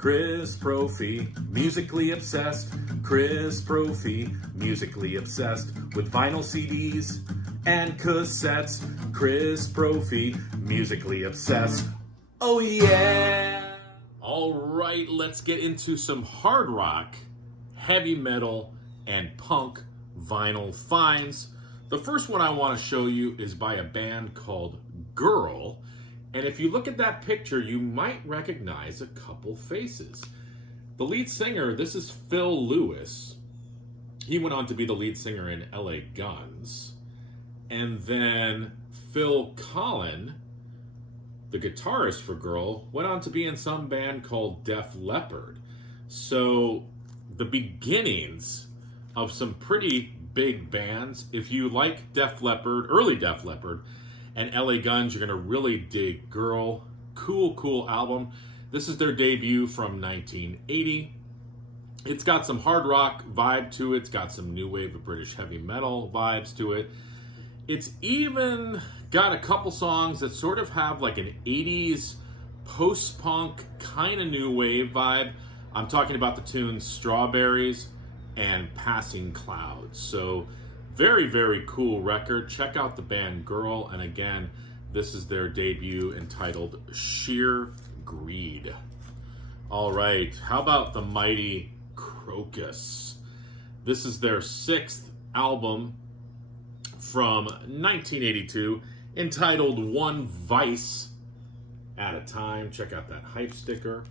Chris Brophy, musically obsessed. Chris Brophy, musically obsessed with vinyl CDs and cassettes. Chris Brophy, musically obsessed. Oh yeah! All right, let's get into some hard rock, heavy metal, and punk vinyl finds. The first one I want to show you is by a band called Girl. And if you look at that picture, you might recognize a couple faces. The lead singer, this is Phil Lewis. He went on to be the lead singer in LA Guns. And then Phil Collen, the guitarist for Girl, went on to be in some band called Def Leppard. So the beginnings of some pretty big bands. If you like Def Leppard, early Def Leppard, and LA Guns, you're going to really dig Girl. Cool album. This is their debut from 1980. It's got some hard rock vibe to it. It's got some new wave of British heavy metal vibes to it. It's even got a couple songs that sort of have like an 80s post-punk kind of new wave vibe. I'm talking about the tunes Strawberries and Passing Clouds. So very, very cool record. Check out the band Girl. And again, this is their debut entitled Sheer Greed. All right, how about the mighty Krokus? This is their sixth album from 1982 entitled One Vice at a Time. Check out that hype sticker.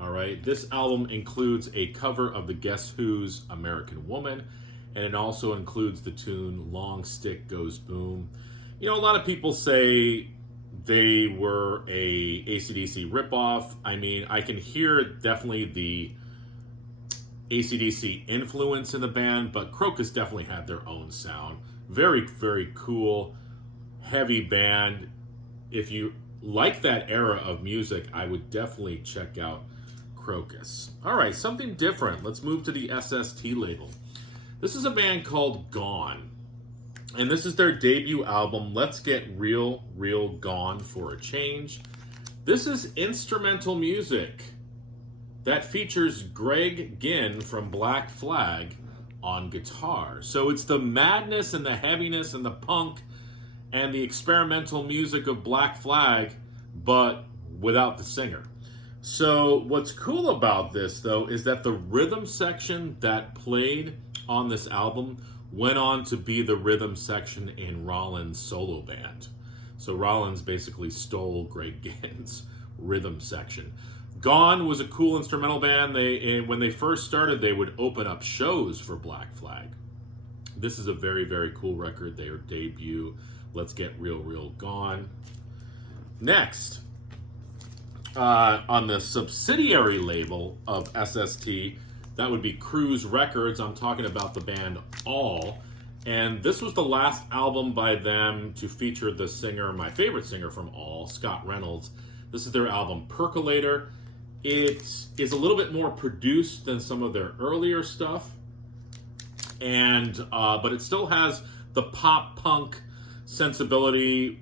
All right, this album includes a cover of the Guess Who's American Woman, and it also includes the tune Long Stick Goes Boom. You know, a lot of people say they were a AC/DC ripoff. I mean, I can hear definitely the AC/DC influence in the band, but Krokus definitely had their own sound. Very, very cool, heavy band. If you like that era of music, I would definitely check out Krokus. All right, something different. Let's move to the SST label. This is a band called Gone, and this is their debut album, Let's Get Real, Real Gone for a Change. This is instrumental music that features Greg Ginn from Black Flag on guitar. So it's the madness and the heaviness and the punk and the experimental music of Black Flag, but without the singer. So what's cool about this, though, is that the rhythm section that played on this album went on to be the rhythm section in Rollins' solo band. So Rollins basically stole Greg Ginn's rhythm section. Gone was a cool instrumental band. When they first started, they would open up shows for Black Flag. This is a very, very cool record, their debut, Let's Get Real, Real Gone. Next, on the subsidiary label of SST, that would be Cruise Records. I'm talking about the band All. And this was the last album by them to feature the singer, my favorite singer from All, Scott Reynolds. This is their album Percolator. It is a little bit more produced than some of their earlier stuff, but it still has the pop punk sensibility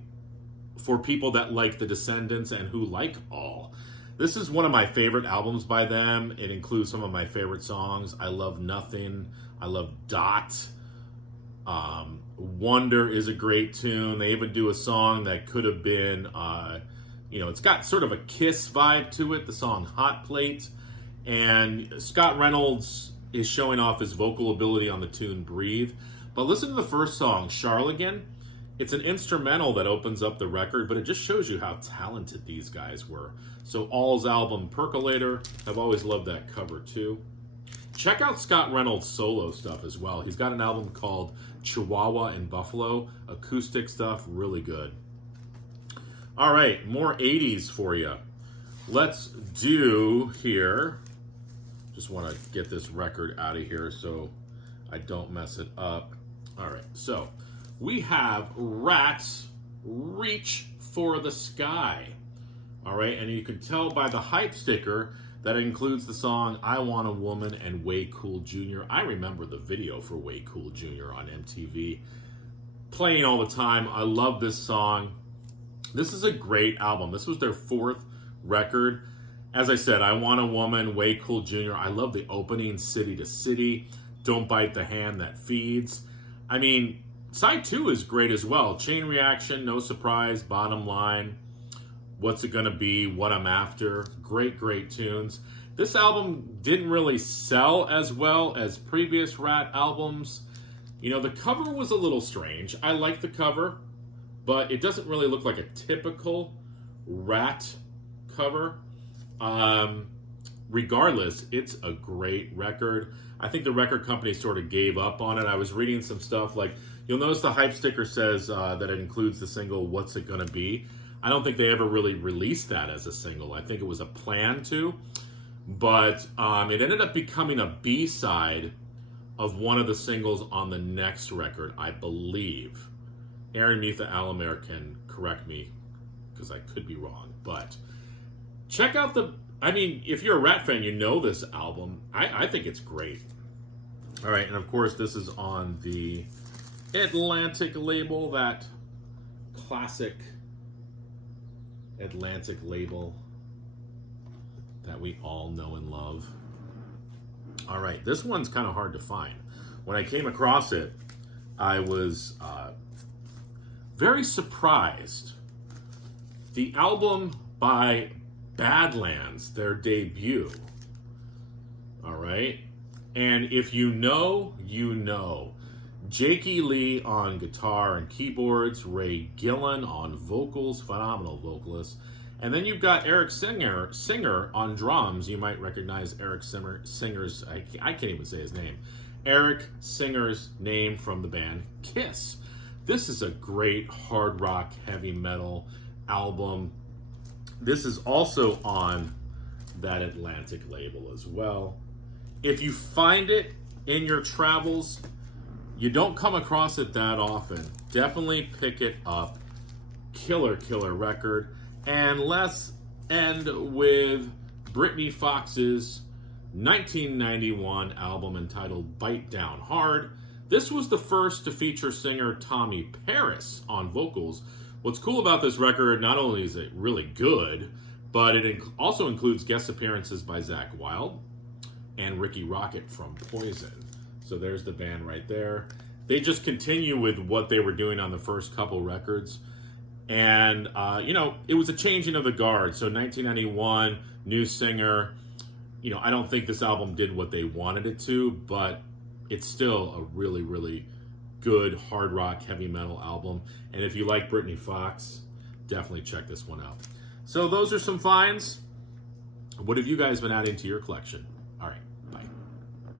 for people that like the Descendants and who like All. This is one of my favorite albums by them. It includes some of my favorite songs. I love Nothing. I love Dot. Wonder is a great tune. They even do a song that could have been, it's got sort of a Kiss vibe to it, the song Hot Plate. And Scott Reynolds is showing off his vocal ability on the tune Breathe. But listen to the first song, Charlatan. It's an instrumental that opens up the record, but it just shows you how talented these guys were. So All's album Percolator, I've always loved that cover too. Check out Scott Reynolds' solo stuff as well. He's got an album called Chihuahua and Buffalo, acoustic stuff, really good. All right, more 80s for you. Let's do here, just want to get this record out of here so I don't mess it up. All right, so we have Rats, Reach for the Sky. All right, and you can tell by the hype sticker that includes the song I Want a Woman and Way Cool Jr. I remember the video for Way Cool Jr. on MTV. Playing all the time. I love this song. This is a great album. This was their fourth record. As I said, I Want a Woman, Way Cool Jr. I love the opening, City to City, Don't Bite the Hand That Feeds. I mean, side 2 is great as well. Chain Reaction, No Surprise, Bottom Line, What's It Gonna Be, What I'm After. Great, great tunes. This album didn't really sell as well as previous Rat albums. You know, the cover was a little strange. I like the cover, but it doesn't really look like a typical Rat cover. Regardless, it's a great record. I think the record company sort of gave up on it. I was reading some stuff like, you'll notice the hype sticker says that it includes the single What's It Gonna Be. I don't think they ever really released that as a single. I think it was a plan to, but it ended up becoming a B-side of one of the singles on the next record, I believe. Aaron Mitha Alamer can correct me because I could be wrong, but check out if you're a Rat fan, you know this album. I think it's great. All right, and of course, this is on the Atlantic label, that classic Atlantic label that we all know and love. All right, this one's kind of hard to find. When I came across it, I was very surprised. The album by Badlands, their debut. All right. And if you know, you know. Jakey Lee on guitar and keyboards, Ray Gillen on vocals, phenomenal vocalist. And then you've got Eric Singer on drums. You might recognize Eric Singer's, I can't even say his name. Eric Singer's name from the band Kiss. This is a great hard rock, heavy metal album. This is also on that Atlantic label as well. If you find it in your travels, you don't come across it that often, definitely pick it up. Killer, killer record. And let's end with Britny Fox's 1991 album entitled Bite Down Hard. This was the first to feature singer Tommy Paris on vocals. What's cool about this record, not only is it really good, but it also includes guest appearances by Zakk Wylde and Ricky Rocket from Poison. So there's the band right there. They just continue with what they were doing on the first couple records. And, it was a changing of the guard. So 1991, new singer. I don't think this album did what they wanted it to, but it's still a really, really good hard rock, heavy metal album. And if you like Britny Fox, definitely check this one out. So those are some finds. What have you guys been adding to your collection?